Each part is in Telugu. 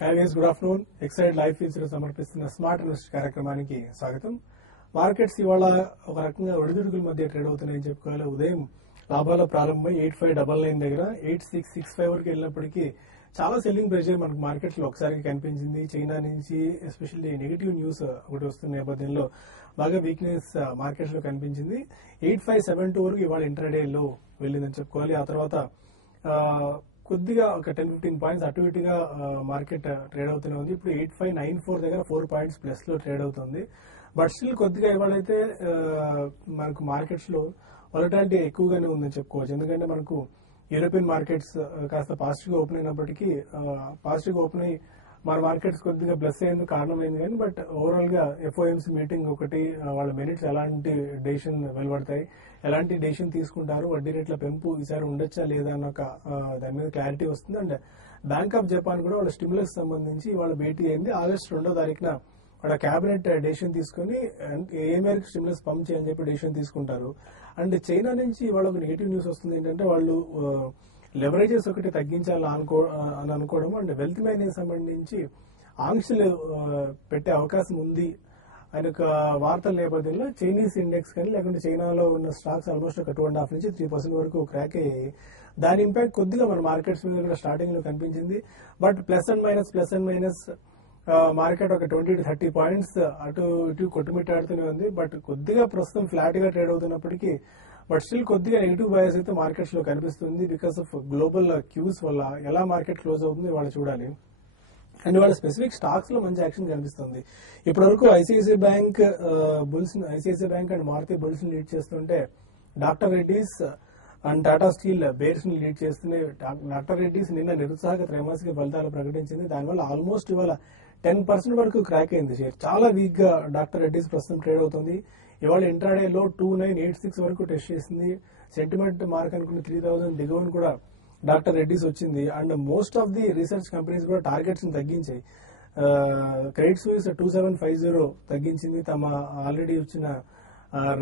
Good afternoon. Exide life insurance సమర్పిస్తున్న స్మార్ట్ ఇన్వెస్ట్ కార్యక్రమానికి స్వాగతం. మార్కెట్స్ ఇవాళ ఒక రకంగా ఒడిదుడుకుల మధ్య ట్రేడ్ అవుతున్నాయని చెప్పుకోవాలి. ఉదయం లాభాల ప్రారంభమై 8599 దగ్గర 8665 వరకు వెళ్ళినప్పటికీ చాలా సెల్లింగ్ ప్రెషర్ మనకు మార్కెట్స్ లో ఒకసారి కనిపించింది. చైనా నుంచి ఎస్పెషల్లీ నెగిటివ్ న్యూస్ ఒకటి వస్తున్న నేపథ్యంలో బాగా వీక్నెస్ మార్కెట్స్ లో కనిపించింది. 8572 వరకు ఇవాళ ఇంట్రాడే లో వెళ్ళిందని చెప్పుకోవాలి. ఆ తర్వాత కొద్దిగా ఒక 10-15 పాయింట్స్ అటు ఇటుగా మార్కెట్ ట్రేడ్ అవుతూనే ఉంది. ఇప్పుడు 8594 దగ్గర 4 పాయింట్స్ ప్లస్ లో ట్రేడ్ అవుతుంది. బట్ స్టిల్ కొద్దిగా ఇవాళైతే మనకు మార్కెట్స్ లో వాలటాలిటీ ఎక్కువగానే ఉందని చెప్పుకోవచ్చు. ఎందుకంటే మనకు యూరోపియన్ మార్కెట్స్ కాస్త పాజిటివ్ గా ఓపెన్ అయినప్పటికీ పాజిటివ్ గా ఓపెన్ అయ్యి మన మార్కెట్స్ కొద్దిగా ప్లస్ అయ్యేందుకు కారణమైంది. కానీ బట్ ఓవరాల్ గా ఎఫ్ఓఎంసీ మీటింగ్ ఒకటి, వాళ్ళ మినిట్స్ ఎలాంటి డెసిషన్ వెలువడతాయి, ఎలాంటి డెసిషన్ తీసుకుంటారు, వడ్డీ రేట్ల పెంపు ఈసారి ఉండొచ్చా లేదా అన్న ఒక దాని మీద క్లారిటీ వస్తుంది. అండ్ బ్యాంక్ ఆఫ్ జపాన్ కూడా వాళ్ళ స్టిమ్యులస్ సంబంధించి వాళ్ళ భేటీ అయింది. ఆగస్టు 2వ తారీఖున వాళ్ళ కేబినెట్ డెసిషన్ తీసుకుని ఏ మేరకు స్టిమ్యులస్ పంప్ చేయాలని చెప్పి డెసిషన్ తీసుకుంటారు. అండ్ చైనా నుంచి వాళ్ళ ఒక నెగిటివ్ న్యూస్ వస్తుంది. ఏంటంటే వాళ్ళు లెవరేజెస్ ఒకటి తగ్గించాలని అనుకోవడం అండ్ వెల్త్ మేనేజ్ సంబంధించి ఆంక్షలు పెట్టే అవకాశం ఉంది ఆయన ఒక వార్తల నేపథ్యంలో చైనీస్ ఇండెక్స్ కానీ లేకుంటే చైనాలో ఉన్న స్టాక్స్ ఆల్మోస్ట్ ఒక 2.5 నుంచి 3% వరకు క్రాక్ అయ్యాయి. దాని ఇంపాక్ట్ కొద్దిగా మన మార్కెట్స్ మీద కూడా స్టార్టింగ్ లో కనిపించింది. But plus and minus market ఒక 20-30 పాయింట్స్ అటు ఇటు కొట్టుమిట్టాడుతూనే ఉంది. బట్ కొద్దిగా ప్రస్తుతం ఫ్లాట్ గా ట్రేడ్ అవుతున్నప్పటికీ బట్ స్టిల్ కొద్దిగా నెగిటివ్ బయాస్ అయితే మార్కెట్స్ లో కనిపిస్తుంది. బికాస్ ఆఫ్ గ్లోబల్ క్యూస్ వల్ల ఎలా మార్కెట్ క్లోజ్ అవుతుంది వాళ్ళు చూడాలి. అండ్ వాళ్ళ స్పెసిఫిక్ స్టాక్స్ లో మంచి యాక్షన్ కనిపిస్తుంది. ఇప్పటి వరకు ICICI bank and Maruti bulls ని లీడ్ చేస్తుంటే doctor Reddy's and Tata steel bears ని లీడ్ చేస్తున్నాయి. డాక్టర్ రెడ్డీస్ నిన్న నిరుత్సాహక త్రైమాసిక ఫలితాలు ప్రకటించింది. దానివల్ల ఆల్మోస్ట్ ఇవాళ 10% వరకు క్రాక్ అయింది షేర్. చాలా వీక్ గా డాక్టర్ రెడ్డీస్ ప్రస్తుతం ట్రేడ్ అవుతుంది. ఇవాళ ఇంట్రాడే లో 2986 వరకు టెస్ట్ చేసింది. సెంటిమెంట్ మార్క్ అనుకున్న 3000 దిగువను కూడా డాక్టర్ రెడ్డీస్ వచ్చింది. And most of the research companies కూడా టార్గెట్స్ ని తగ్గించాయి. క్రెడిట్ స్విస్ 2750 తగ్గించింది తమ ఆల్రెడీ వచ్చిన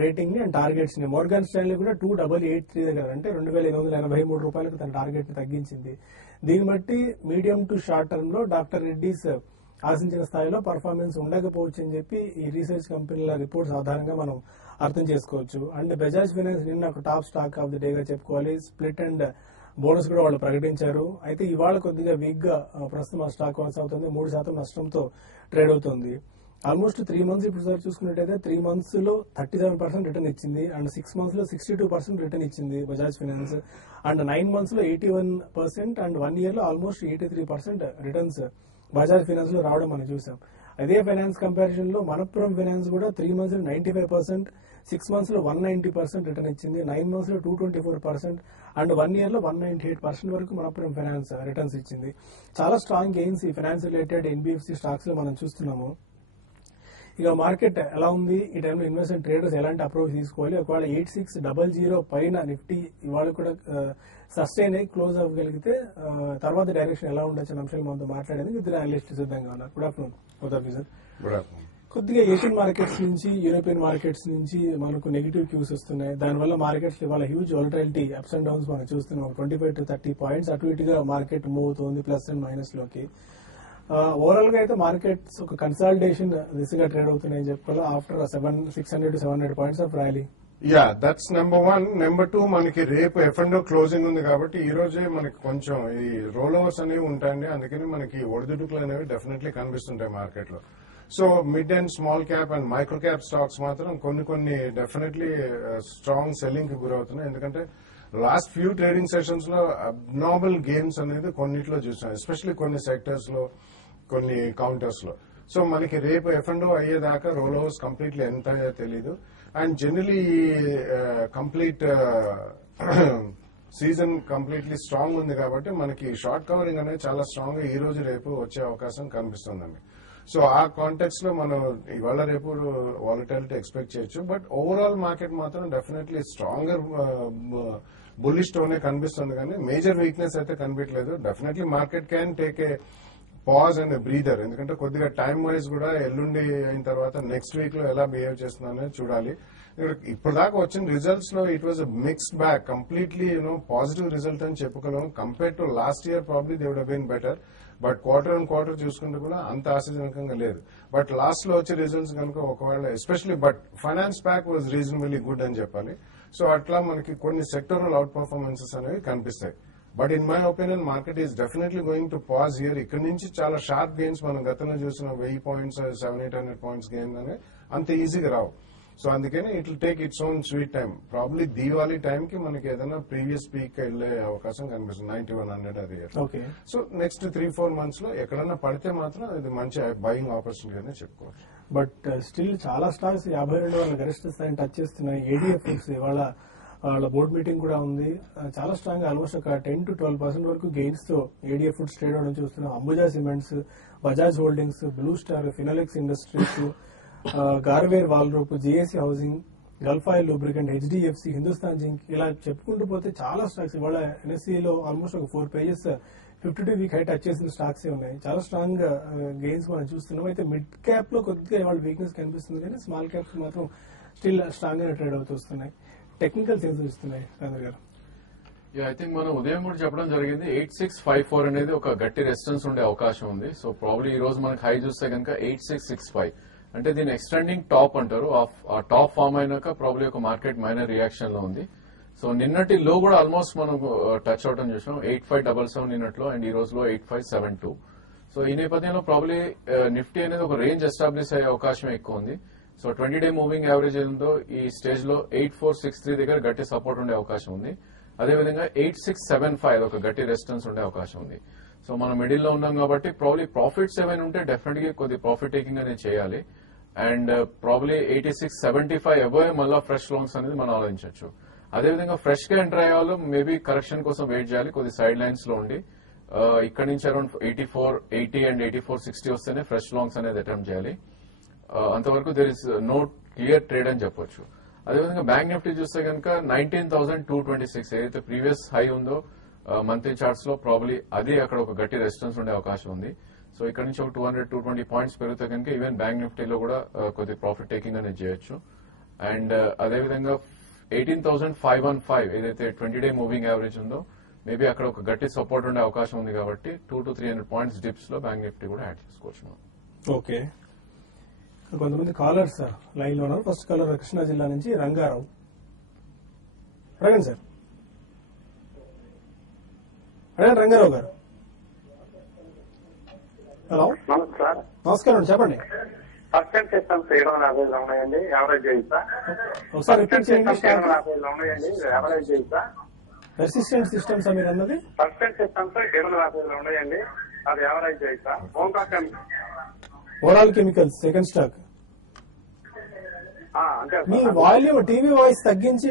రేటింగ్ ని అండ్ టార్గెట్స్ ని. మోర్గాన్ స్టాన్లీ కూడా 2883 దగ్గర అంటే 2883 రూపాయలకు తన టార్గెట్ ని తగ్గించింది. దీన్ని బట్టి మీడియం టు షార్ట్ టర్మ్ లో డాక్టర్ రెడ్డీస్ ఆశించిన స్థాయిలో పర్ఫార్మెన్స్ ఉండకపోవచ్చు అని చెప్పి ఈ రీసెర్చ్ కంపెనీల రిపోర్ట్స్ ఆధారంగా మనం అర్థం చేసుకోవచ్చు. అండ్ బజాజ్ ఫైనాన్స్ నిన్న ఒక top stock of the day గా చెప్పుకోవాలి. స్ప్లిట్ అండ్ బోనస్ కూడా వాళ్ళు ప్రకటించారు. అయితే ఇవాళ కొద్దిగా వీక్ గా ప్రస్తుతం ఆ స్టాక్ కొనసాగుతుంది. 3% నష్టంతో ట్రేడ్ అవుతుంది. ఆల్మోస్ట్ 3 మంత్స్ ఇప్పుడు సార్ చూసుకున్నట్టయితే 3 మంత్స్ లో 37% రిటర్న్ ఇచ్చింది. అండ్ 6 మంత్స్ లో 62% రిటర్న్ ఇచ్చింది బజాజ్ ఫైనాన్స్. అండ్ 9 మంత్స్ లో 81% అండ్ 1 ఇయర్ లో ఆల్మోస్ట్ 83% రిటర్న్స్ బజాజ్ ఫైనాన్స్ లో రావడం మనం చూసాం. అదే ఫైనాన్స్ కంపారిజన్ లో మనప్పురం ఫైనాన్స్ కూడా 3 మంత్స్ లో 95%, 6 మంత్స్ లో 190% రిటర్న్ ఇచ్చింది. 9 మంత్స్ లో 224% అండ్ 1 ఇయర్ లో 198% వరకు మనప్పురం ఫైనాన్స్ రిటర్న్స్ ఇచ్చింది. చాలా స్ట్రాంగ్ గెయిన్స్ ఈ ఫైనాన్స్ రిలేటెడ్ ఎన్బిఎఫ్సి స్టాక్స్ లో మనం చూస్తున్నాము. ఇక మార్కెట్ ఎలా ఉంది, ఈ టైంలో ఇన్వెస్ట్మెంట్ ట్రేడర్స్ ఎలాంటి అప్రోచ్ తీసుకోవాలి, ఒకవేళ 8600 పైన నిఫ్టీ ఇవాళ కూడా సస్టైన్ అయ్యి క్లోజ్ అవ్వగలిగితే తర్వాత డైరెక్షన్ ఎలా ఉండొచ్చు అనే అంశాలు మనతో మాట్లాడేందుకు ఇద్దరు అనలిస్ట్ సిద్ధంగా ఉన్నారు. Good afternoon both of you sir. Good afternoon. కొద్దిగా ఏషియన్ మార్కెట్స్ నుంచి యూరోపియన్ మార్కెట్స్ నుంచి మనకు నెగిటివ్ క్యూస్ వస్తున్నాయి. దానివల్ల మార్కెట్స్ ఇవాళ huge volatility ups and downs మనం చూస్తున్నాం. 25-30 పాయింట్స్ అటు ఇటుగా మార్కెట్ మూవ్ అవుతుంది ప్లస్ అండ్ మైనస్ లోకి. ఓవరాల్ గా అయితే మార్కెట్స్ ఒక కన్సాలిడేషన్ దిశగా ట్రేడ్ అవుతున్నాయని చెప్పుకోవాలి. After 600-700 points of rally. Yeah, that's number 1. Number 2, మనకి రేపు F&O క్లోజింగ్ ఉంది కాబట్టి ఈ రోజే మనకి కొంచెం ఈ రోల్ ఓవర్స్ అనేవి ఉంటాయండి. అందుకని మనకి ఒడిదుడుకులు అనేవి డెఫినెట్లీ కనిపిస్తుంటాయి మార్కెట్ లో. So mid and small cap and micro cap stocks మాత్రం కొన్ని డెఫినెట్లీ స్ట్రాంగ్ సెల్లింగ్ కి గురవుతున్నాయి. ఎందుకంటే లాస్ట్ ఫ్యూ ట్రేడింగ్ సెషన్స్ లో అబ్నార్మల్ గెయిన్స్ అనేది కొన్నిట్లో చూసాం, ఎస్పెషల్లీ కొన్ని సెక్టర్స్ లో, కొన్ని కౌంటర్స్ లో. సో మనకి రేపు F&O అయ్యేదాకా రోల్ ఓవర్స్ కంప్లీట్లీ ఎంత అయ్యో తెలీదు. And generally complete season completely strong ఉంది కాబట్టి మనకి షార్ట్ కవరింగ్ అనేది చాలా స్ట్రాంగ్ గా ఈ రోజు రేపు వచ్చే అవకాశం కనిపిస్తుందండి. సో ఆ కాంటెక్స్ట్ లో మనం ఇవాళ రేపు వాలటాలిటీ ఎక్స్పెక్ట్ చేయొచ్చు. బట్ ఓవరాల్ మార్కెట్ మాత్రం డెఫినెట్లీ స్ట్రాంగర్ బుల్లిష్ టోనే కనిపిస్తుంది, కానీ మేజర్ వీక్నెస్ అయితే కనిపించలేదు. Definitely market can take a pause and breather. ఎందుకంటే కొద్దిగా టైం వైజ్ కూడా ఎల్లుండి అయిన తర్వాత నెక్స్ట్ వీక్ లో ఎలా బిహేవ్ చేస్తుందనేది చూడాలి. ఇప్పుడు దాకా వచ్చిన రిజల్ట్స్ లో it was mixed back, completely positive result అని చెప్పుకోలేము. Compare to last year probably they would have been better, but quarter and quarter చూసుకుంటే కూడా అంత ఆశాజనకంగా లేదు. బట్ లాస్ట్ లో వచ్చే రిజల్ట్స్ కనుక ఒకవేళ especially but finance pack was reasonably good అని చెప్పాలి. సో అట్లా మనకి కొన్ని సెక్టోరల్ అవుట్ పర్ఫార్మెన్సెస్ అనేవి కనిపిస్తాయి. But in my opinion market is definitely going to pause year. ఇక్కడ నుంచి చాలా షార్ప్ గెయిన్స్ మనం గతంలో చూసిన 1000 points 700-800 points గెయిన్ అనేది అంత ఈజీగా రావు. సో అందుకని it will take its own sweet time. Probably Diwali time కి మనకి ఏదైనా ప్రీవియస్ పీక్ వెళ్లే అవకాశం కనిపిస్తుంది, 9100 అది. సో నెక్స్ట్ 3-4 months లో ఎక్కడన్నా పడితే మాత్రం ఇది మంచి బయింగ్ ఆపర్చునిటీ అని చెప్పుకోవచ్చు. బట్ స్టిల్ చాలా స్టాక్స్ 52 గరిష్ట స్థాయిని టచ్ చేస్తున్నాయి. ఏడీఎఫ్ ఇవాళ వాళ్ళ బోర్డు మీటింగ్ కూడా ఉంది. చాలా స్ట్రాంగ్, ఆల్మోస్ట్ ఒక 10-12% వరకు గెయిన్స్ తో ఏడీఎఫ్ ఫుడ్స్ ట్రేడ్ అవడం చూస్తున్నాం. Ambuja Cements, Bajaj Holdings, Blue Star, Finolex Industries, Garware wall rope, GSC housing, Gulf Oil lubricant, HDFC, Hindustan Zinc, ఇలా చెప్పుకుంటూ పోతే చాలా స్టాక్స్ ఇవాళ ఎన్ఎస్సీలో ఆల్మోస్ట్ ఒక 4 pages 52 వీక్ హై టచ్ చేసిన స్టాక్స్ ఉన్నాయి. చాలా స్ట్రాంగ్ గెయిన్స్ మనం చూస్తున్నాం. అయితే మిడ్ క్యాప్ లో కొద్దిగా ఇవాళ వీక్నెస్ కనిపిస్తుంది, కానీ స్మాల్ క్యాప్స్ మాత్రం స్టిల్ స్ట్రాంగ్ గా ట్రేడ్ అవుతూ వస్తున్నాయి. టెక్నికల్స్ ఏం చూస్తున్నాయి రాజేంద్ర గారు? ఐ థింక్ మనం ఉదయం కూడా చెప్పడం జరిగింది 8654 అనేది ఒక గట్టి రెసిస్టెన్స్ ఉండే అవకాశం ఉంది. సో ప్రాబ్లీ ఈ రోజు మనకి హై చూస్తే కనుక 8665 అంటే దీని ఎక్స్టెండింగ్ టాప్ అంటారు. ఆ టాప్ ఫామ్ అయినాక ప్రాబ్లీ ఒక మార్కెట్ మైనర్ రియాక్షన్ లో ఉంది. సో నిన్నటి లో కూడా ఆల్మోస్ట్ మనం టచ్ అవటం చూసాం 8577 నిన్నట్లో, అండ్ ఈ రోజులో 8572. సో ఈ నేపథ్యంలో ప్రాబ్లీ నిఫ్టీ అనేది ఒక రేంజ్ ఎస్టాబ్లిష్ అయ్యే అవకాశం ఎక్కువ ఉంది. సో 20-day మూవింగ్ యావరేజ్ ఏదో ఈ స్టేజ్ లో 8463 దగ్గర గట్టి సపోర్ట్ ఉండే అవకాశం ఉంది. అదేవిధంగా 8675 ఒక గట్టి రెసిస్టెన్స్ ఉండే అవకాశం ఉంది. సో మనం మిడిల్ లో ఉన్నాం కాబట్టి ప్రాబ్లీ ప్రాఫిట్స్ ఏమైనా ఉంటే డెఫినెట్ గా కొద్ది ప్రాఫిట్ టేకింగ్ అనేది చేయాలి. అండ్ ప్రాబ్లీ 8675 అబోవ్ మళ్ళీ ఫ్రెష్ లాంగ్స్ అనేది మనం ఆలోచించవచ్చు. అదేవిధంగా ఫ్రెష్ గా ఎంటర్ అయ్యే వాళ్ళు మేబీ కరెక్షన్ కోసం వెయిట్ చేయాలి, కొద్ది సైడ్ లైన్స్ లో ఉండి ఇక్కడ నుంచి అరౌండ్ 8480 అండ్ 8460 వస్తేనే ఫ్రెష్ లాంగ్స్ అనేది అటెంప్ట్ చేయాలి. అంతవరకు there is no clear trade అని చెప్పొచ్చు. అదేవిధంగా బ్యాంక్ నిఫ్టీ చూస్తే కనుక 19,226 ఏదైతే ప్రీవియస్ హై ఉందో మంత్లీ చార్ట్స్ లో ప్రాబ్లీ అది అక్కడ ఒక గట్టి రెసిస్టెన్స్ ఉండే అవకాశం ఉంది. సో ఇక్కడ నుంచి ఒక 200-220 points పెరిగితే కనుక ఈవెన్ బ్యాంక్ నిఫ్టీలో కూడా కొద్ది ప్రాఫిట్ టేకింగ్ అనేది చేయొచ్చు. అండ్ అదేవిధంగా 18,515 ఏదైతే 20-day మూవింగ్ యావరేజ్ ఉందో మేబీ అక్కడ ఒక గట్టి సపోర్ట్ ఉండే అవకాశం ఉంది కాబట్టి 200-300 points డిప్స్ లో బ్యాంక్ నిఫ్టీ కూడా యాడ్ చేసుకోవచ్చు మనం. ఓకే, కొంతమంది కాలర్స్ లైన్ లో ఉన్నారు. ఫస్ట్ కాలర్ కృష్ణా జిల్లా నుంచి రంగారావు. అడగండి సార్. అడగండి రంగారావు గారు. హలో, నమస్కారం, చెప్పండి. పర్సెంట్ సిస్టమ్స్ 750 ఉన్నాయండి, యావరేజ్ చేయిస్తా. ఒకసారి రిపీట్ చేయండి. 750 ఉన్నాయండి, యావరేజ్ చేయిస్తా. రెసిస్టెంట్ సిస్టమ్స్ మీరు అన్నది? పర్సెంట్ సిస్టమ్స్ 750 ఉన్నాయండి, అది యావరేజ్ చేయిస్తా. Overall chemicals second stock. మీ వాల్యూమ్ టీవీ వాయిస్ తగ్గించి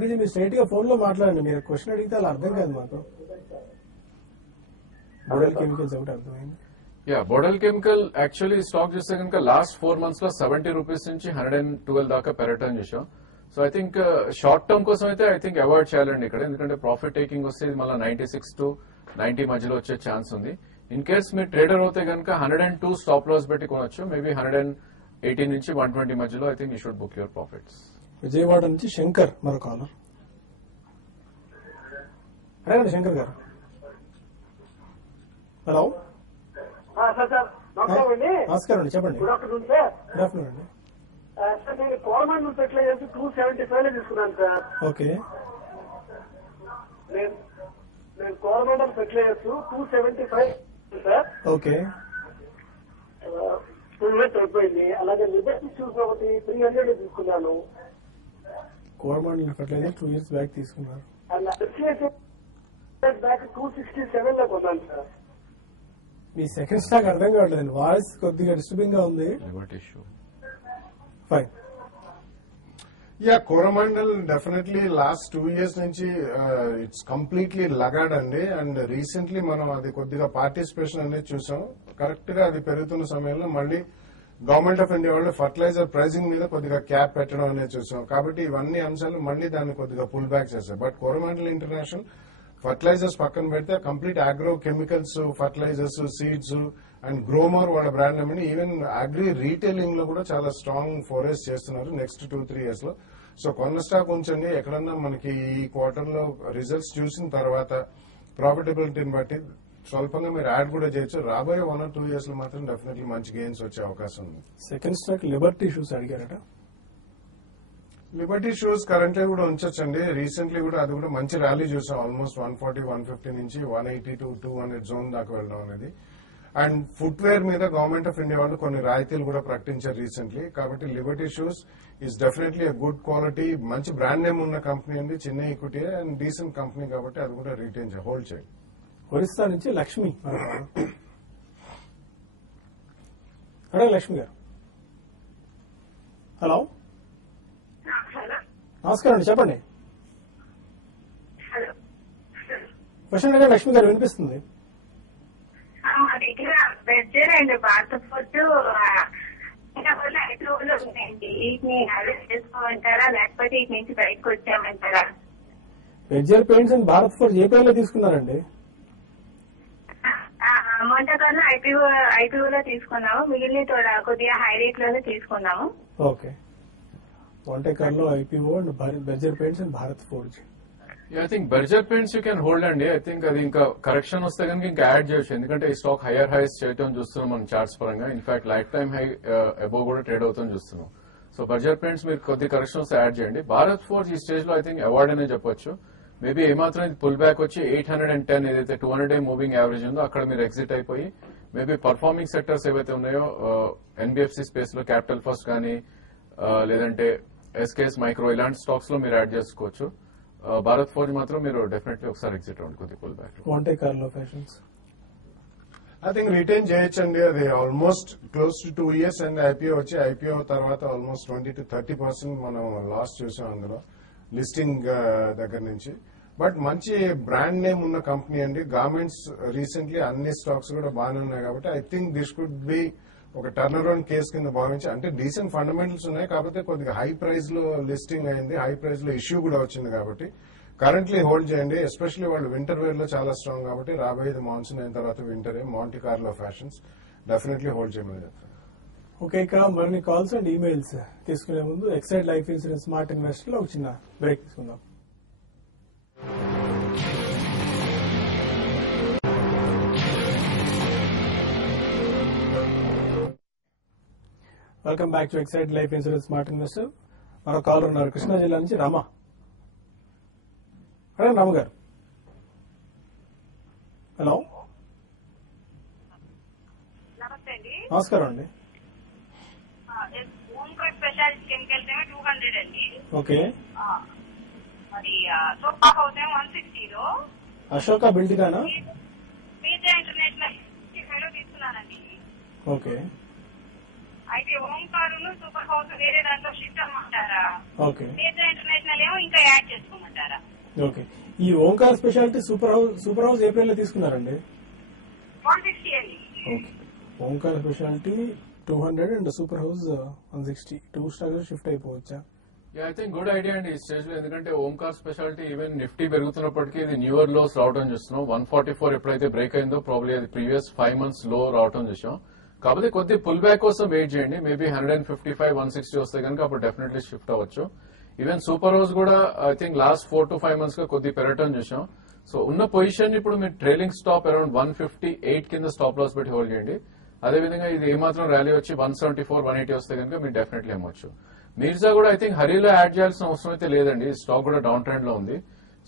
మీరు స్ట్రైట్ గా ఫోన్ లో మాట్లాడండి. మీరు క్వశ్చన్ అడిగితే అలా అర్థం కాదు మాకు. ఓవరాల్ కెమికల్స్ ఒకటి అర్థమైంది. బోడల్ కెమికల్ యాక్చువల్లీ స్టాక్ చూస్తే కనుక లాస్ట్ 4 months లో 70 రూపీస్ నుంచి 112 దాకా పెరగటం చూసాం. So I think short term కోసం అయితే ఐ థింక్ అవాయిడ్ చేయాలండి ఇక్కడ, ఎందుకంటే ప్రాఫిట్ టేకింగ్ వస్తే మళ్ళీ 96 to 90 మధ్యలో వచ్చే ఛాన్స్ ఉంది. ఇన్ కేస్ మీరు ట్రేడర్ అవుతే కనుక 102 స్టాప్ లాస్ పెట్టి కొనొచ్చు. మేబీ 180 నుంచి 120 మధ్యలో I think you should book your profits. Vijayawada నుంచి శంకర్ మరో కాలర్. అడగండి శంకర్ గారు. హలో, నమస్కారం అండి, చెప్పండి. Good afternoon sir. Good afternoon అండి. సార్ నేను కోరమండల్ ఫెర్టిలైజర్స్ 275 లో తీసుకున్నాను సార్. ఓకే, నేను Coromandel fertilizers 275 sir. Okay, 2 years అయిపోయింది. అలాగే లిబర్టీ షూస్ ఒకటి 300 తీసుకున్నాను. కోరమండల్ ఫెర్టిలైజర్ 2 years బ్యాక్ తీసుకున్నారు. బ్యాక్ 267 లో కొన్నాను సార్. మీ సెకండ్ స్టాక్ అర్థం కావట్లేదు, వాయిస్ కొద్దిగా డిస్టర్బింగ్ గా ఉంది. Fine. Coromandel definitely last 2 years నుంచి ఇట్స్ కంప్లీట్లీ లగాడ్ అండి. అండ్ రీసెంట్లీ మనం అది కొద్దిగా పార్టిసిపేషన్ అనేది చూసాం. కరెక్ట్ గా అది పెరుగుతున్న సమయంలో మళ్ళీ గవర్నమెంట్ ఆఫ్ ఇండియా వాళ్ళు ఫర్టిలైజర్ ప్రైసింగ్ మీద కొద్దిగా క్యాప్ పెట్టడం అనేది చూసాం. కాబట్టి ఇవన్నీ అంశాలు మళ్ళీ దాన్ని కొద్దిగా పుల్ బ్యాక్ చేశాయి. బట్ కోరమండల్ ఇంటర్నేషనల్ ఫర్టిలైజర్స్ పక్కన పెడితే complete agro chemicals, fertilisers, seeds and Gromor వాళ్ళ brand name. Even agri retailing లో కూడా చాలా స్ట్రాంగ్ ఫోరెస్ చేస్తున్నారు నెక్స్ట్ 2-3 years లో. సో కొన్న స్టాక్ ఉంచండి. ఎక్కడన్నా మనకి ఈ క్వార్టర్ లో రిజల్ట్స్ చూసిన తర్వాత ప్రాఫిటబిలిటీని బట్టి స్వల్పంగా మీరు యాడ్ కూడా చేయొచ్చు. రాబోయే 1 or 2 years లో మాత్రం డెఫినెట్లీ మంచి గెయిన్స్ వచ్చే అవకాశం ఉంది. సెకండ్ స్టాక్ లిబర్టీ షూస్ అడిగారట. లిబర్టీ షూస్ కరెంట్లీ కూడా ఉంచొచ్చండి. రీసెంట్లీ కూడా అది కూడా మంచి ర్యాలీ చూసాం. ఆల్మోస్ట్ 140-150 నుంచి 180 to 200 జోన్ దాకా వెళ్ళడం అనేది. అండ్ ఫుట్వేర్ మీద గవర్నమెంట్ ఆఫ్ ఇండియా వాళ్ళు కొన్ని రాయితీలు కూడా ప్రకటించారు రీసెంట్లీ. కాబట్టి Liberty shoes is definitely good quality, మంచి బ్రాండ్ నేమ్ ఉన్న కంపెనీ అండి, చిన్న ఈక్విటీ అండ్ డీసెంట్ కంపెనీ కాబట్టి అది కూడా రిటైన్ హోల్డ్ చేయండి. ఒరిస్సా నుంచి లక్ష్మి. హలో లక్ష్మి గారు. హలో నమస్కారం అండి, చెప్పండి. క్వశ్చన్ అడిగా లక్ష్మి గారు, వినిపిస్తుంది. మా దగ్గర బెర్జర్ అండ్ భారత ఫుడ్ ఉన్నాయండి. వీటిని అరెస్ట్ చేసుకోమంటారా లేకపోతే వీటి నుంచి బయటకు వచ్చామంటారా? Berger Paints and Bharat Forge ఏ పేర్లో తీసుకున్నారండి? మొంటకాలను ఐపీఓలో తీసుకున్నాము, మిగిలిన కొద్దిగా హై రేట్ లోనే తీసుకున్నాము. Okay, Monte Carlo IPO and Berger Paints and Bharat Forge. I think Berger Paints you can hold అండి. ఐ థింక్ అది ఇంకా కరెక్షన్ వస్తే కనుక ఇంకా యాడ్ చేయొచ్చు. ఎందుకంటే ఈ స్టాక్ హైయర్ హైస్ చేయడం చూస్తున్నాం మనం చార్ట్స్ పరంగా. In fact life time high above కూడా ట్రేడ్ అవుతాం చూస్తున్నాం. సో బెర్జర్ పెయింట్స్ మీరు కొద్ది కరెక్షన్ వస్తే యాడ్ చేయండి. భారత్ ఫోర్జ్ ఈ స్టేజ్ లో ఐ థింక్ అవార్డ్ అనే చెప్పొచ్చు. మేబీ ఏమాత్రం ఇది పుల్ బ్యాక్ వచ్చి 810 ఏదైతే 200-day మూవింగ్ యావరేజ్ ఉందో అక్కడ మీరు ఎగ్జిట్ అయిపోయి మేబీ పర్ఫార్మింగ్ సెక్టర్స్ ఏవైతే ఉన్నాయో ఎన్బిఎఫ్సి స్పేస్ లో క్యాపిటల్ ఫస్ట్ కానీ లేదంటే ఎస్కేఎస్ మైక్రో ఇలాంటి స్టాక్స్ లో మీరు యాడ్ చేసుకోవచ్చు. భారత్ ఫోర్జ్ మాత్రం మీరు డెఫినెట్లీ ఒకసారి ఎగ్జిట్ అవ్వండి కొద్ది pull back. Monte Carlo fashions I think retain చేయొచ్చండి. అది almost close to 2 years and IPO వచ్చి ఐపీఓ తర్వాత ఆల్మోస్ట్ 20-30% మనం లాస్ చూసాం అందులో లిస్టింగ్ దగ్గర నుంచి. బట్ మంచి బ్రాండ్ నేమ్ ఉన్న కంపెనీ అండి. గవర్నమెంట్స్ రీసెంట్లీ అన్ని స్టాక్స్ కూడా బాగానే ఉన్నాయి కాబట్టి I think this could be ఒక టర్న్ అరౌండ్ కేస్ కింద భావించి, అంటే డీసెంట్ ఫండమెంటల్స్ ఉన్నాయి కాకపోతే కొద్దిగా హై ప్రైస్ లో లిస్టింగ్ అయింది, హై ప్రైస్ లో ఇష్యూ కూడా వచ్చింది కాబట్టి కరెంట్లీ హోల్డ్ చేయండి. ఎస్పెషల్లీ వాళ్ళు వింటర్ వేర్ లో చాలా స్ట్రాంగ్ కాబట్టి రాబోయేది మాన్సూన్ అయిన తర్వాత వింటరే. మాంటి కార్లో ఫ్యాషన్స్ డెఫినెట్లీ హోల్డ్ చేయమని చెప్తాను. ఓకే, ఇక మరిన్ని కాల్స్ అండ్ ఈమెయిల్స్ తీసుకునే ముందు Exide life insurance smart investor లో ఒక చిన్న బ్రేక్ తీసుకుందాం. Welcome back to Exide life insurance smart investor. మరో కాలర్ ఉన్నారు కృష్ణా జిల్లా నుంచి రామ. అదే రామ గారు. హలో నమస్తే అండి. నమస్కారం అండి. ఓంకార్ స్పెషాలిటీ కెమికల్స్ ఏమో 200 అండి. ఓకే, మరి సోఫా హౌస్ ఏమో 160లో. అశోక బిల్డిగానా? మీజా ఇంటర్నేషనల్ తీసుకున్నానండి. ఓకే, అయితే ఓంకారును సూపర్ హౌస్ వేరే దాంట్లో షిఫ్ట్ అమ్మంటారా? ఓకే, మీజా ఇంటర్నేషనల్ ఏమో ఇంకా యాడ్ చేసుకోమంటారా? ఓకే. ఈ Omkar Speciality Super House April లో తీసుకున్నారండి? 160 అండి. Okay, Omkar Speciality 200 and Super House 160. 2 stocks shift అయిపోవచ్చా? ఐ థింక్ గుడ్ ఐడియా అండి ఈ స్టేజ్ లో. ఎందుకంటే ఓంకార్ స్పెషాలిటీ ఈవెన్ నిఫ్టీ పెరుగుతున్నప్పటికీ ఇది న్యూయర్ లోస్ రావడం చూస్తున్నాం. 144 ఎప్పుడైతే బ్రేక్ అయిందో ప్రాబ్లీ అది ప్రీవియస్ 5 months లో రావడం చూసాం. కాకపోతే కొద్ది పుల్ బ్యాక్ కోసం వెయిట్ చేయండి. మేబీ 155-160 వస్తే కనుక అప్పుడు డెఫినెట్లీ షిఫ్ట్ అవ్వచ్చు. ఈవెన్ సూపర్ హౌస్ కూడా I think last 4 to 5 months గా కొద్ది పెరగటం చూసాం. సో ఉన్న పొజిషన్ ఇప్పుడు మీరు ట్రైలింగ్ స్టాప్ అరౌండ్ 158 కింద స్టాప్ లాస్ పెట్టి హోల్డ్ చేయండి. అదేవిధంగా ఇది ఏమాత్రం ర్యాలీ వచ్చి 174-180 వస్తే కనుక మీరు డెఫినెట్లీ అమ్మొచ్చు. మీర్జా కూడా ఐ థింక్ హరీలో యాడ్ చేయాల్సిన అవసరం అయితే లేదండి. స్టాక్ కూడా డౌన్ ట్రెండ్ లో ఉంది.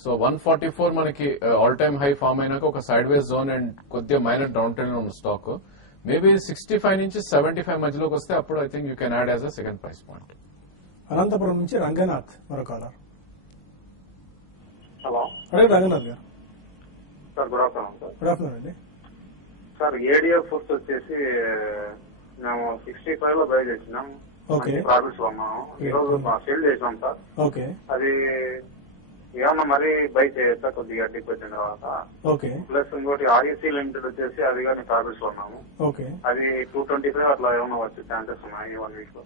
సో 144 మనకి ఆల్ టైమ్ హై ఫామ్ అయినాక ఒక సైడ్ వేస్ జోన్ అండ్ కొద్దిగా మైనర్ డౌన్ ట్రెండ్ లో ఉన్న స్టాక్. మేబీ 65 నుంచి 75 మధ్యలోకి వస్తే అప్పుడు I think you can add as a second price point. Anantapuram నుంచి రంగనాథ్ మరో కాలర్. హలో అదే Ranganath garu. Sir good afternoon sir. Good afternoon అండి. సార్ ఏడిఎఫ్ ఫుడ్స్ వచ్చేసి మేము 65 లో బై చేసినాం. ఓకే, ప్రాఫిట్స్ లో ఉన్నాము. ఈ రోజు సేల్ చేసినాం సార్. ఓకే, అది ఏమన్నా మరీ బై చేయొచ్చా కొద్దిగా డిప్ వచ్చిన తర్వాత? ఓకే, ప్లస్ ఇంకోటి ఆర్ఈసీ లిమిటెడ్ వచ్చేసి అది కానీ ప్రాఫిట్స్ లో ఉన్నాము. ఓకే. అది 225 అట్లా ఏమన్నా వచ్చే ఛాన్సెస్ ఉన్నాయి 1 week లో?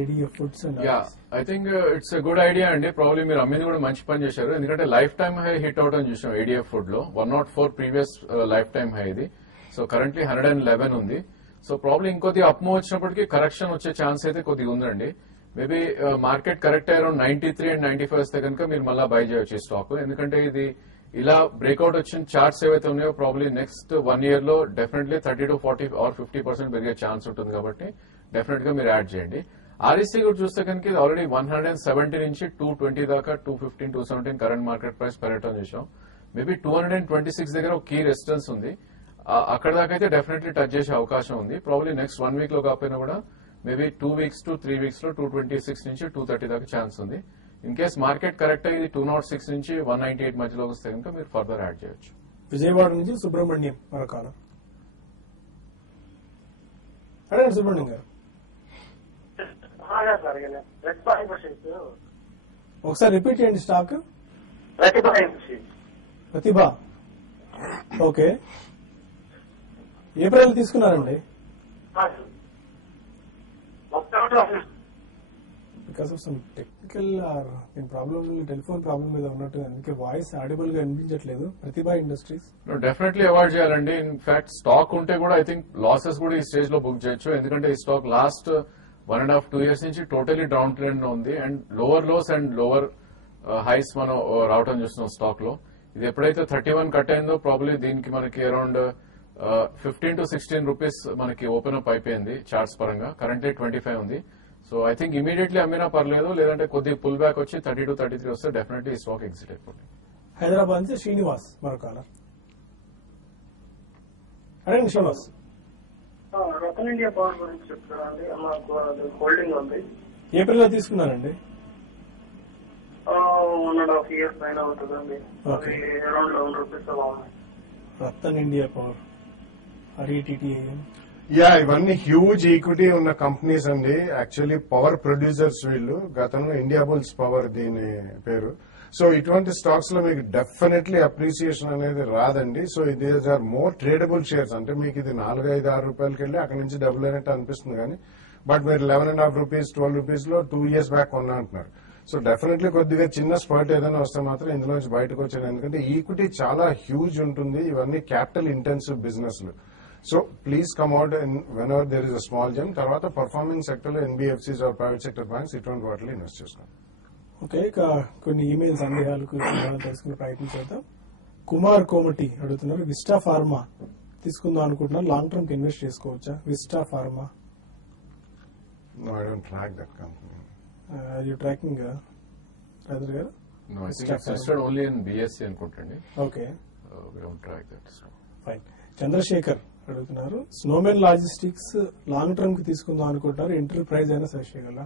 ADF foods and yeah I think it's a good idea అండి. ప్రాబ్లీ మీరు అమ్మింది కూడా మంచి పని చేశారు. ఎందుకంటే లైఫ్ టైమ్ హై హిట్ అవడం చూసాం ఏడిఎఫ్ ఫుడ్ లో. 104 ప్రీవియస్ లైఫ్ టైమ్ హై ఇది. సో కరెంట్లీ 111 ఉంది. సో ప్రాబ్లీ ఇంకొద్ది అప్ మూవ్ వచ్చినప్పటికీ కరెక్షన్ వచ్చే ఛాన్స్ అయితే కొద్దిగా ఉందండి. Maybe market correct around 93 and 95 వస్తే కనుక మీరు మళ్ళీ బై చేయొచ్చు ఈ స్టాక్. ఎందుకంటే ఇది ఇలా బ్రేక్అవుట్ వచ్చిన చార్ట్స్ ఏవైతే ఉన్నాయో ప్రాబ్లీ నెక్స్ట్ 1 year లో డెఫినెట్లీ 30 to 40 or 50% పెరిగే ఛాన్స్ ఉంటుంది కాబట్టి డెఫినెట్ గా మీరు యాడ్ చేయండి. ఆర్ఈసీ కూడా చూస్తే కనుక ఇది ఆల్రెడీ 170 నుంచి 220 దాకా 215, 217 కరెంట్ మార్కెట్ ప్రైస్ పెరగటం చూసాం. మేబీ 226 దగ్గర ఒక కీ రెసిస్టెన్స్ ఉంది. అక్కడ దాకా అయితే డెఫినెట్లీ టచ్ చేసే అవకాశం ఉంది. ప్రాబ్లీ నెక్స్ట్ 1 week లో కాకపోయినా కూడా మేబీ 2 weeks to 3 weeks లో 226 నుంచి 230 దాకా ఛాన్స్ ఉంది. ఇన్ కేస్ మార్కెట్ కరెక్ట్ అయ్యి 206 నుంచి 198 మధ్యలో వస్తే కనుక మీరు ఫర్దర్ యాడ్ చేయొచ్చు. విజయవాడ నుంచి సుబ్రహ్మణ్యం మరొక అడగండి సుబ్రహ్మణ్యం గారు. ఒకసారి రిపీట్ చేయండి స్టాక్. ప్రతిభ. ఓకే, ఏప్రిల్ తీసుకున్నారండి? Because of some technical are problem, telephone problem మీద ఉన్నట్టు, అందుకే వాయిస్ ఆడిబుల్ గా వినిపించట్లేదు. ప్రతిభ ఇండస్ట్రీస్ డెఫినెట్లీ అవాయిడ్ చేయాలండి. ఇన్ ఫ్యాక్ట్ స్టాక్ ఉంటే కూడా ఐ థింక్ లాసెస్ కూడా ఈ స్టేజ్ లో బుక్ చేయొచ్చు. ఎందుకంటే ఈ స్టాక్ లాస్ట్ 1.5 2 years నుంచి టోటలీ డౌన్ ట్రెండ్ లో ఉంది. And lower lows and lower highs మనం రావటం చూస్తున్నాం స్టాక్ లో. ఇది ఎప్పుడైతే 31 కట్ అయిందో ప్రాబ్లీ దీనికి మనకి అరౌండ్ 15 to 16 రూపీస్ మనకి ఓపెన్ అప్ అయిపోయింది చార్ట్స్ పరంగా. కరెంట్లీ 25 ఉంది. సో ఐ థింక్ ఇమీడియట్లీ అమ్మినా పర్లేదు, లేదంటే కొద్దిగా పుల్ బ్యాక్ వచ్చి 30 to 33 వస్తే డెఫినెట్లీ ఈ స్టాక్ ఎగ్జిట్ అయిపోతుంది. హైదరాబాద్ నుంచి శ్రీనివాస్ మరొక అడగండి శ్రీనివాస్. రతన్ ఇండియా పవర్ గురించి చెప్తారండి. మాకు హోల్డింగ్ ఉంది. ఏప్రిల్ లో తీసుకున్నారండి? 1.5 years పైన ఉంటుందండి. అది అరౌండ్ 11 రూపీస్ అలా ఉన్నాయి. Rattan India power, RETTAM. Yeah, ఇవన్నీ హ్యూజ్ ఈక్విటీ ఉన్న కంపెనీస్ అండి. యాక్చువల్లీ పవర్ ప్రొడ్యూసర్స్ వీళ్ళు. గతంలో ఇండియా బుల్స్ పవర్ దీని పేరు. సో ఇటువంటి స్టాక్స్ లో మీకు డెఫినెట్లీ అప్రిసియేషన్ అనేది రాదండి. So these are more tradable shares. అంటే మీకు ఇది 4, 5, 6 రూపాయలకి వెళ్ళి అక్కడ నుంచి డబుల్ అయినట్టు అనిపిస్తుంది కానీ, బట్ మీరు 11.5 రూపీస్ 12 రూపీస్ లో 2 years బ్యాక్ కొన్నా అంటున్నారు. సో డెఫినెట్లీ కొద్దిగా చిన్న స్పర్ట్ ఏదైనా వస్తే మాత్రం ఇందులో నుంచి బయటకు వచ్చాను. ఎందుకంటే ఈక్విటీ చాలా హ్యూజ్ ఉంటుంది. ఇవన్నీ క్యాపిటల్ ఇంటెన్సివ్ బిజినెస్ లు. So please come out whenever there is a small jump. తర్వాత పర్ఫార్మింగ్ సెక్టర్ లో NBFCs or private sector banks ఇటువంటి వాటిలో ఇన్వెస్ట్ చేసుకోండి. ఓకే, ఇక కొన్ని ఈమెయిల్ సందేహాలకు తెలుసుకునే ప్రయత్నం చేద్దాం. కుమార్ కోమటి అడుగుతున్నారు, విస్టా ఫార్మా తీసుకుందాం అనుకుంటున్నారు, లాంగ్ టర్మ్ కి ఇన్వెస్ట్ చేసుకోవచ్చా? Vista Pharma. No, I don't track that company. You tracking Raju garu? No, I think it's listed only in BSE అనుకుంటండి. Okay, We don't track that. Fine. Chandrashekar అడుగుతున్నారు, స్నోమెన్ లాజిస్టిక్స్ లాంగ్ టర్మ్ కి తీసుకుందాం అనుకుంటున్నారు, ఎంట్రీ ప్రైస్ అయినా సజెస్ట్ చేయగలరా?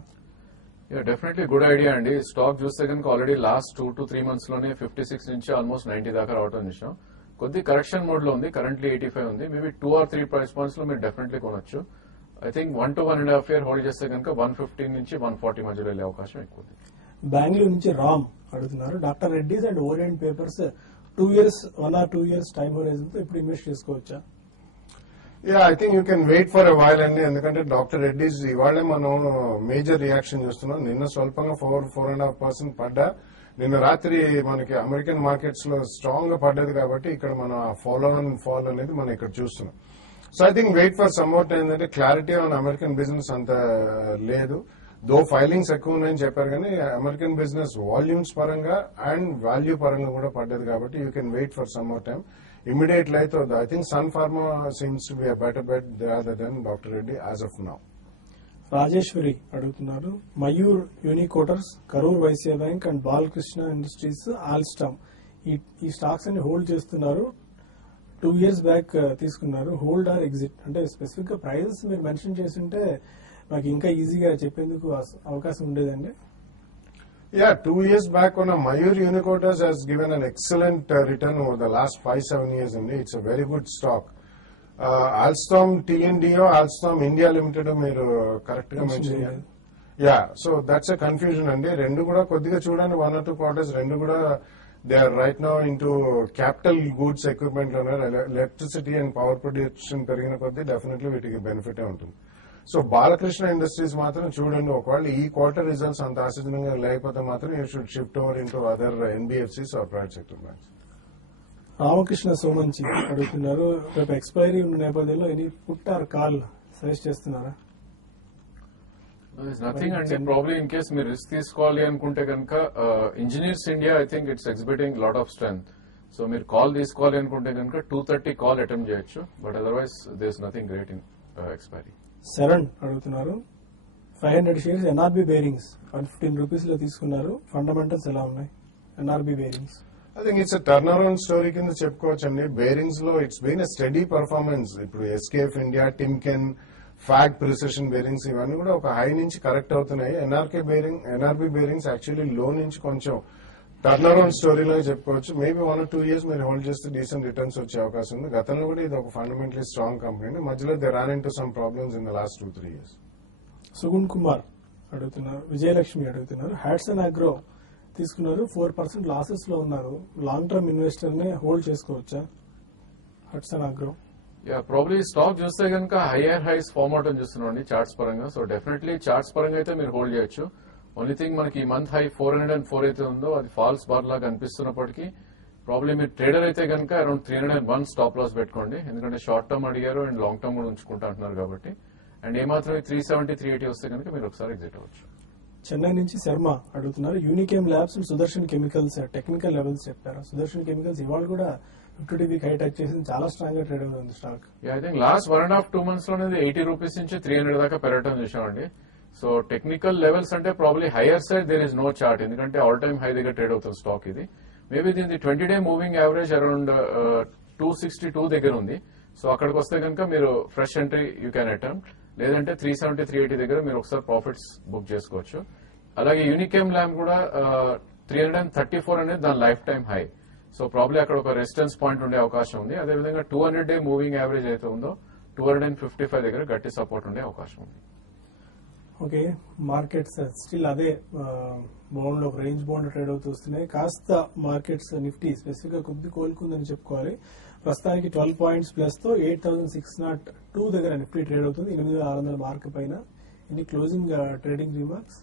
డెఫినెట్లీ గుడ్ ఐడియా అండి. స్టాక్ చూస్తే కనుక ఆల్రెడీ లాస్ట్ 2 to 3 months లోనే 56 నుంచి ఆల్మోస్ట్ 90 దాకా రావడం చూసాం. కొద్ది కరెక్షన్ మోడ్ లో ఉంది. కరెంట్లీ 85 ఉంది. మేబీ 2 or 3 ప్రైస్ పాయింట్స్ లో మీరు డెఫినెట్లీ కొనొచ్చు. I think 1 to 1.5 year hold చేస్తే కనుక 115 నుంచి 140 మధ్యలో వెళ్ళే అవకాశం ఎక్కువ ఉంది. బెంగళూరు నుంచి రామ్ అడుగుతున్నారు, doctor Reddy's and Orient papers 1 or 2 years time horizon తో ఇప్పుడు ఇన్వెస్ట్ చేసుకోవచ్చా? Yeah, I think you can wait for a while అండి. ఎందుకంటే డాక్టర్ రెడ్డీస్ ఇవాళే మనం మేజర్ రియాక్షన్ చూస్తున్నాం. నిన్న స్వల్పంగా 4.5% పడ్డా. నిన్న రాత్రి మనకి అమెరికన్ మార్కెట్స్ లో స్ట్రాంగ్ గా పడ్డది కాబట్టి ఇక్కడ మనం ఫాల్ అనేది మనం ఇక్కడ చూస్తున్నాం. So I think wait for some more time. ఏంటంటే క్లారిటీ ఆన్ అమెరికన్ బిజినెస్ అంత లేదు. దో ఫైలింగ్స్ ఎక్కువ ఉన్నాయని చెప్పారు కానీ అమెరికన్ బిజినెస్ వాల్యూమ్స్ పరంగా అండ్ వాల్యూ పరంగా కూడా పడ్డది కాబట్టి you can wait for some more time. Immediate అయితే I think Sun Pharma seems to be a better bet rather than doctor Reddy as of now. Rajeshwari అడుగుతున్నారు, Mayur Uniquoters, Karur Vysya bank and Balakrishna industries, Alstom ఈ స్టాక్స్ అన్ని హోల్డ్ చేస్తున్నారు. 2 years బ్యాక్ తీసుకున్నారు. హోల్డ్ ఆర్ ఎగ్జిట్ అంటే స్పెసిఫిక్ గా ప్రైజెస్ మీరు మెన్షన్ చేస్తుంటే నాకు ఇంకా ఈజీగా చెప్పేందుకు అవకాశం ఉండేదండి. Yeah, 2 years back on a Mayur Unicotas has given an excellent return over the last 5-7 years. And it's a very good stock. Alstom TNDO, Alstom India Limited, మీరు కరెక్ట్ గా మెన్షన్ చేయాలి. Yeah, so that's a confusion అండి. రెండు కూడా కొద్దిగా చూడండి, 1 or 2 quarters రెండు కూడా they are right now into capital goods equipment లో ఉన్నారు. ఎలక్ట్రిసిటీ అండ్ పవర్ ప్రొడ్యూషన్ పెరిగిన కొద్దీ డెఫినెట్లీ వీటికి బెనిఫిటే ఉంటుంది. సో బాలకృష్ణ ఇండస్ట్రీస్ మాత్రం చూడండి, ఒకవేళ ఈ క్వార్టర్ రిజల్ట్స్ అంత ఆశించడంగా లేకపోతే మాత్రం you should shift over into other NBFCs or private sector banks. Ramakrishna Somanchi అడుగుతున్నారు, రేపు ఎక్స్పైరీ ఉన్న నేపథ్యంలో any put or call suggest చేస్తున్నారా? నథింగ్ అండి. ప్రాబ్లీ ఇన్ కేస్ మీరు రిస్క్ తీసుకోవాలి అనుకుంటే కనుక engineers India I think it's exhibiting lot of strength. So మీరు కాల్ తీసుకోవాలి అనుకుంటే కనుక 230 కాల్ అటెంప్ట్ చేయొచ్చు. But otherwise there is nothing great in expiry. Saran అడుగుతున్నారు, 500 షేర్స్ ఎన్ఆర్బి బేరింగ్స్ 115 రూపీస్ లో తీసుకున్నారు, ఫండమెంటల్స్ ఎలా ఉన్నాయి NRB bearings? I think it's turn around story కింద చెప్పుకోవచ్చండి. బేరింగ్స్ లో it's been a steady performance. ఇప్పుడు SKF India, Timken, FAG, precision bearings ఇవన్నీ కూడా ఒక హై నుంచి కరెక్ట్ అవుతున్నాయి. ఎన్ఆర్బి బేరింగ్స్ యాక్చువల్లీ లో నుంచి కొంచెం టర్న్ అరౌండ్ స్టోరీలో చెప్పుకోవచ్చు. మేబీ 1 or 2 years మీరు హోల్డ్ చేస్తే డీసెంట్ రిటర్న్స్ వచ్చే అవకాశం ఉంది. గతంలో కూడా ఇది ఒక ఫండమెంటలీ స్ట్రాంగ్ కంపెనీ. మధ్యలో they ran into some problems in the last 2-3 years. Sugun Kumar అడుగుతున్నారు, విజయలక్ష్మి అడుగుతున్నారు, హ్యాట్సన్ అగ్రో తీసుకున్నారు, 4% లాసెస్ లో ఉన్నారు, లాంగ్ టర్మ్ ఇన్వెస్టర్ నే హోల్డ్ చేసుకోవచ్చా Hatsun agro? Yeah, probably stock చూస్తే కనుక హైయర్ హైస్ ఫార్మ్ అవటం చూస్తున్నాం చార్ట్స్ పరంగా. సో డెఫినెట్లీ చార్ట్స్ పరంగా అయితే మీరు హోల్డ్ చేయొచ్చు. ఓన్లీ థింగ్ మనకి ఈ మంత్ హై 404 అయితే ఉందో అది ఫాల్స్ బార్ లాగా అనిపిస్తున్నప్పటికీ ప్రాబ్లీ మీరు ట్రేడర్ అయితే కనుక అరౌండ్ 301 స్టాప్ లాస్ పెట్టుకోండి. ఎందుకంటే షార్ట్ టర్మ్ అడిగారు అండ్ లాంగ్ టర్మ్ కూడా ఉంచుకుంటా అంటున్నారు కాబట్టి. అండ్ ఏమాత్రం 370, 380 వస్తే కనుక మీరు ఒకసారి ఎగ్జిట్ అవ్వచ్చు. చెన్నై నుంచి శర్మ అడుగుతున్నారు, Unichem labs and Sudarshan chemicals technical levels చెప్పారు. సుదర్శన్ కెమికల్స్ ఇవాళ కూడా 50 వీక్ హై టచ్ చేసి చాలా స్ట్రాంగ్ గా ట్రేడ్ అవుతుంది stock. I think last 1.5-2 months లోనే 80 రూపీస్ నుంచి 300 దాకా పెరగటం చూసామండి. సో టెక్నికల్ లెవెల్స్ అంటే probably higher side there is no chart, ఎందుకంటే ఆల్ టైమ్ హై దగ్గర ట్రేడ్ అవుతుంది స్టాక్ ఇది. మేబీ దీని 20-day మూవింగ్ యావరేజ్ అరౌండ్ 262 దగ్గర ఉంది. సో అక్కడికి వస్తే కనుక మీరు fresh entry you can attempt, లేదంటే 370, 380 దగ్గర మీరు ఒకసారి ప్రాఫిట్స్ బుక్ చేసుకోవచ్చు. అలాగే యూనికేమ్ ల్యాబ్ కూడా 334 అనేది దాని life time high. So probably అక్కడ ఒక రెసిస్టెన్స్ పాయింట్ ఉండే అవకాశం ఉంది. అదేవిధంగా 200-day మూవింగ్ యావరేజ్ అయితే ఉందో 255 దగ్గర గట్టి సపోర్ట్ ఉండే అవకాశం ఉంది. ఓకే, మార్కెట్స్ స్టిల్ అదే బౌండ్ లో రేంజ్ బౌండ్ ట్రేడ్ అవుతూ వస్తున్నాయి. కాస్త మార్కెట్స్ నిఫ్టీ స్పెసిఫిక్ గా కొద్ది కోలుకుందని చెప్పుకోవాలి. ప్రస్తుతానికి 12 పాయింట్స్ ప్లస్ తో 8602 దగ్గర నిఫ్టీ ట్రేడ్ అవుతుంది, 8600 మార్క్ పైన. ఇది closing trading remarks.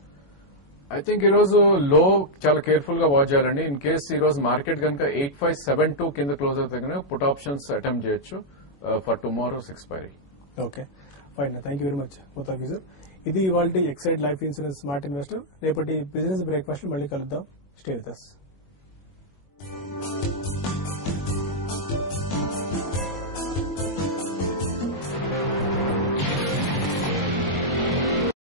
I think ఈ రోజు లో చాలా కేర్ఫుల్ గా వాచ్ చేయాలండి. ఇన్ కేస్ ఈ రోజు మార్కెట్ కనుక 8572 కింద క్లోజ్ అవుతే కనుక పుట్ ఆప్షన్స్ అటెంప్ట్ చేయొచ్చు for tomorrow's expiry. Okay, fine, thank you very much both of you sir. ఇది ఇవాల్టి Exide life insurance smart investor. రేపటి బిజినెస్ బ్రేక్ఫాస్ట్ మళ్ళీ కలుద్దాం. Stay with us.